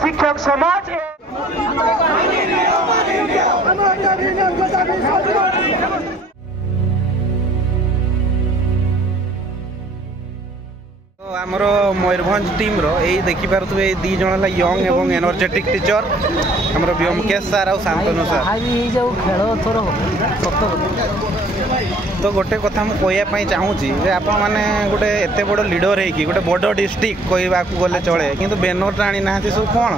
शिक्षक समाज आमर मयूरभंज टीम रो यही देखिपे दी जन यंग एवं एनर्जेटिक टीचर आमर व्योमकेश सार आ शांतनु सार तो गोटे कथा मुझे कहवाई चाहूँगी आपण मैंने गोटे एत बड़ लीडर है गोटे बड़ डिस्ट्रिक्ट कहवा गले चले कि बैनर टाणी ना सब कौन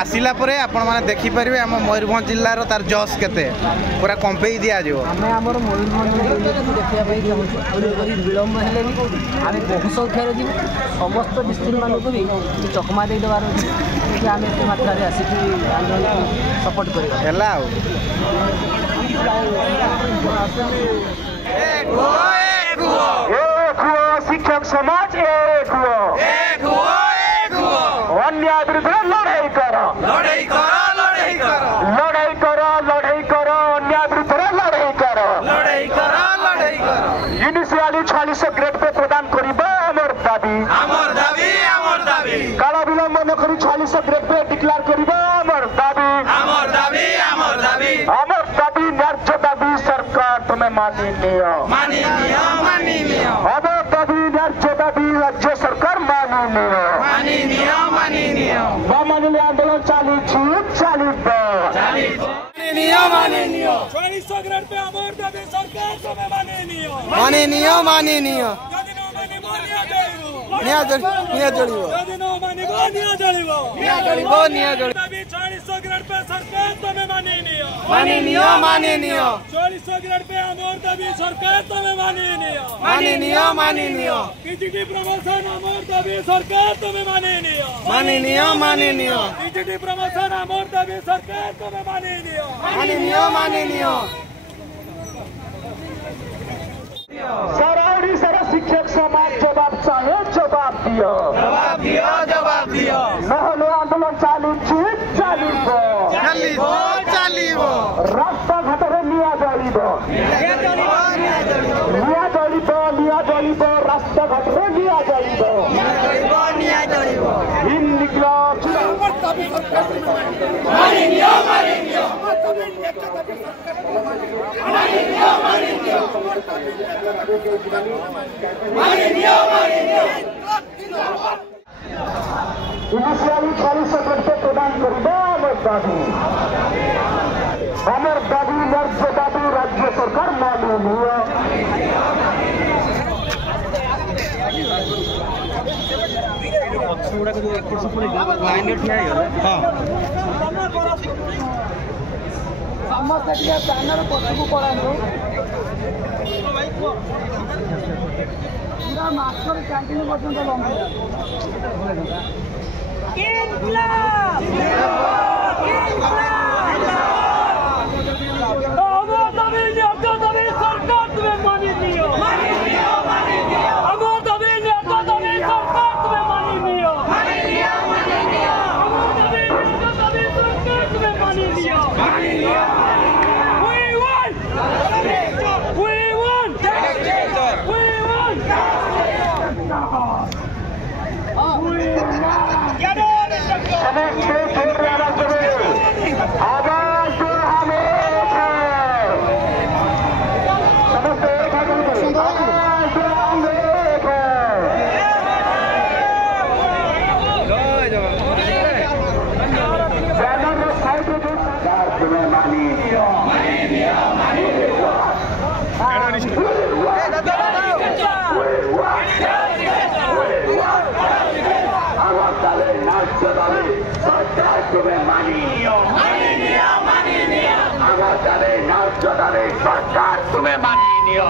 आसला आपण मैंने देखिपारे आम मयूरभंज जिलार तार जस केते पूरा कंपेई दि जाव विलम्ब हेले भी आम बहु संख्यार जी समस्त डिस्ट्रिक्ट मानक भी चकमा दे देवार कि आम एत मात्रा आसिक आंदोलन सपोर्ट कर शिक्षक समाज अन्याय विरुद्ध लड़ाई करो लड़ाई करो लड़ाई करो लड़ाई करो अन्याय विरुद्ध लड़ाई करो लड़ाई करो लड़ाई करो इनिशियली 46 ग्रेड पे प्रदान करिबा हमर दाबी काला विलंब न करी 46 ग्रेड पे डिक्लेयर करिबा हमर दाबी न्याय्य दाबी सरकार तुम्हें मानी लियो हमर दाबी न्याय्य दाबी राज्य सरकार मानी लियो मानिले आंदोलन चाली 40 ग्रेड पे हमर दाबी सरकार तुम्हें मानी लियो निया जळिबो 40 ग्रेड पे सरकार तुम्हें मानी लियो 40 ग्रेड पे हमर दाबी सरकार तुम्हें मानी लियो पीजीटी प्रमोशन हमर दाबी सरकार तुम्हें मानी लियो पीजीटी प्रमोशन हमर दाबी सरकार तुम्हें मानी लियो सराउडी सारा शिक्षक समाज जवाब चाहे जवाब दियो नहले आंदोलन चालिबो रास्ता घाटरे निया जलिबो रास्ता घाटरे निया जलिबो इन निकला इनिशियली 40 ग्रेड पे प्रदान करिबा हमर दाबी न्याय्य दाबी राज्य सरकार मानी लियो समस्त बैनर पछकू पड़ानु पूरा मास्टर कैंटीन पर्यंत सरकार तुम्हें मानी लियो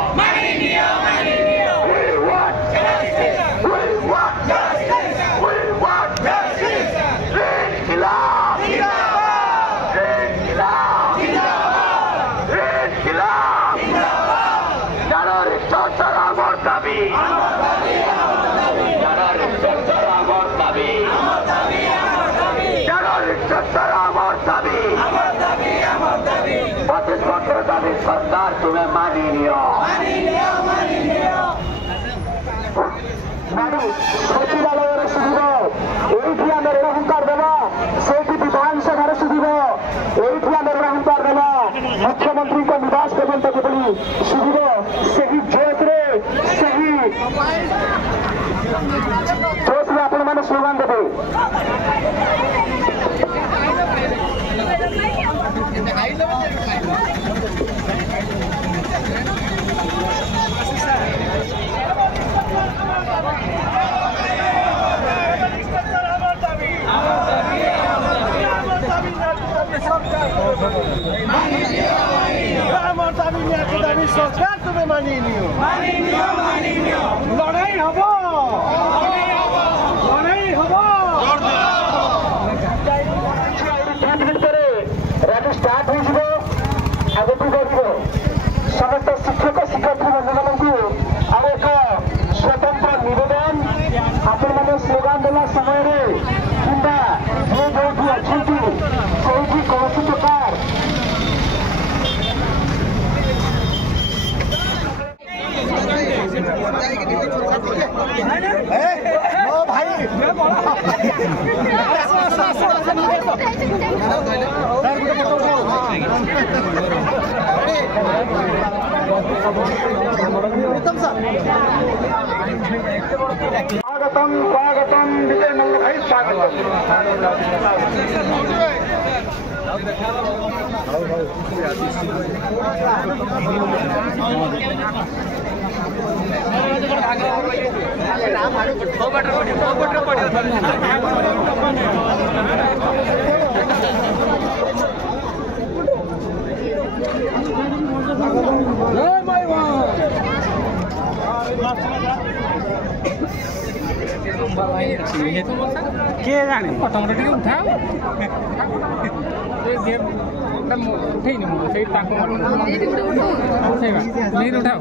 दाबी ସଚିବାଳୟରେ ଶୁଭିବ, ଏଇଠି ଆମେ ଋଣ ହୁଙ୍କାର ଦେବା, ସେଇଠି ବିଧାନସଭାରେ ଶୁଭିବ, ଏଇଠି ଆମେ ଋଣ ହୁଙ୍କାର ଦେବା, ମୁଖ୍ୟମନ୍ତ୍ରୀଙ୍କ ନିବାସ ପର୍ଯ୍ୟନ୍ତ ଯେଭଳି ଶୁଭିବ, ସେହି ଜୋଶରେ ସେହି ଜୋଶରେ ଆପଣମାନେ ସ୍ଲୋଗାନ ଦେବେ। सरकार तुम्हें मानी लड़ाई हम रैली स्टार्ट हो आगे बढ़ समस्त शिक्षक शिक्षार्थी बंधु और एक स्वतंत्र निवेदन आपण मैंने स्लोगान देला समय किंबा जो जो अच्छी से कौन प्रकार स्वागतम स्वागतम विजय मल्ल भाई स्वागतम किए जाने ତମର ଟିକେ ଉଠାଅ ଏ ଗେମ୍ ଉଠେଇନି ମୁଁ ସେଇ ତାଙ୍କ ଉଠେଇବା ନେଇ ଉଠାଅ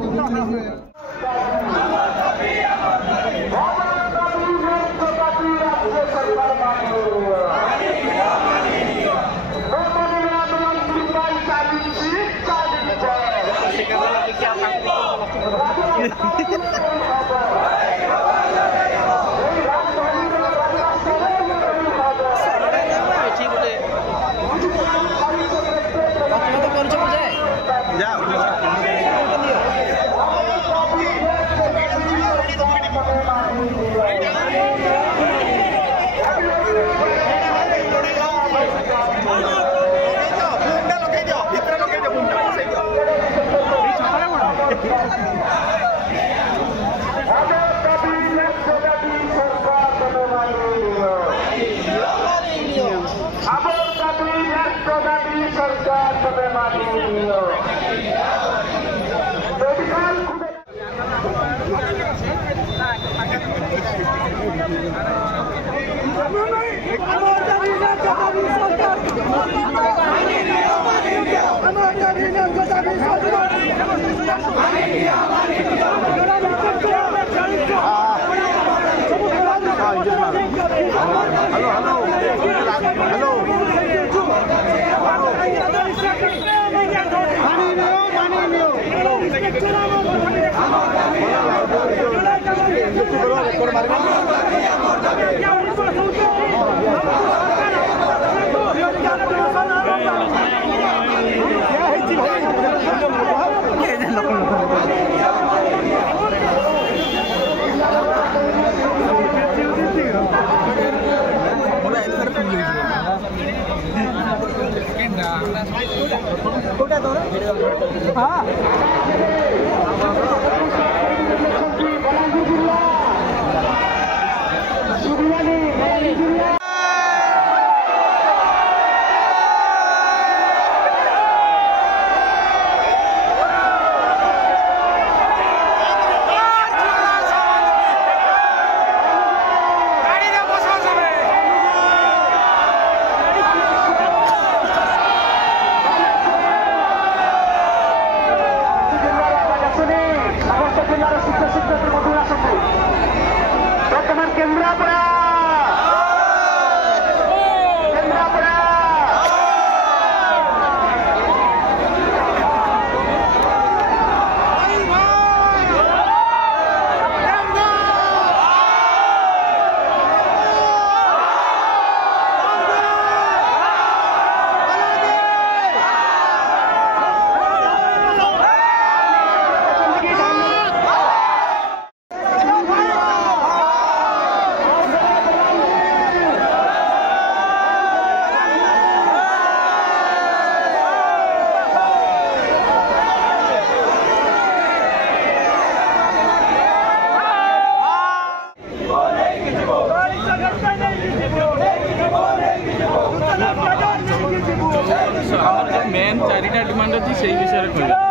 चारिटा डिमांड अच्छी से विषय कह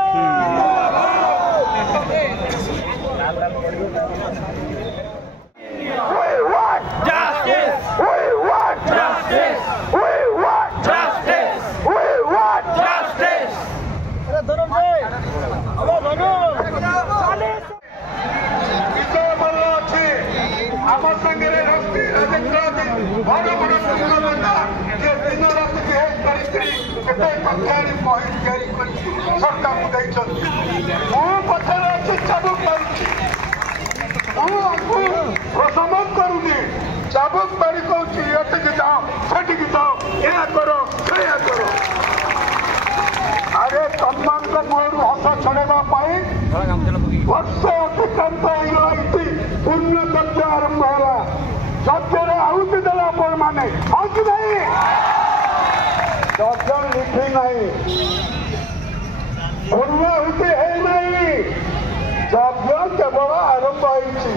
चाबुक मारी कहूँ जाओ सेठिकी जाओ या करो अरे तुम मुहर हस छड़ाई वर्ष अतिक्रांत होती पूर्ण यज्ञ आरंभ है यज्ञ आहुति देला आपण मैंने हाँ कि नहीं यज्ञ लिखी नहीं पूर्ण आहुति है नहीं यज्ञ केवल आरंभ होती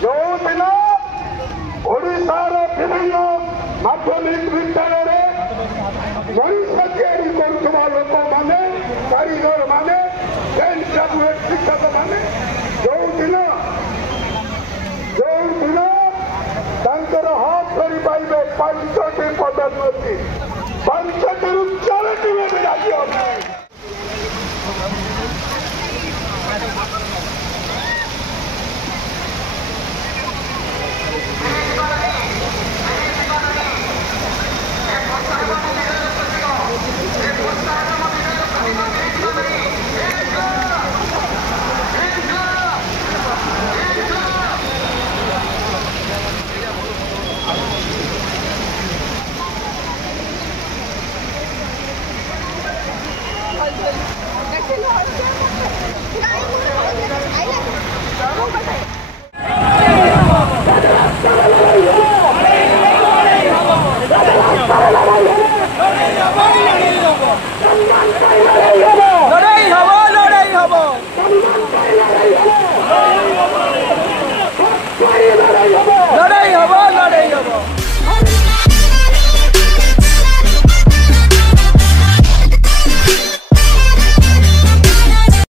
जो दिन ओडिशार विभिन्न माध्यमिक विद्यालय मनुष्य तैयारी करुवा लोक मैंने कारीगर मैंने ग्रेजुएट शिक्षक मैंने जो दिन हाथ धरी पाइबे 5टी पदोन्नति 5टी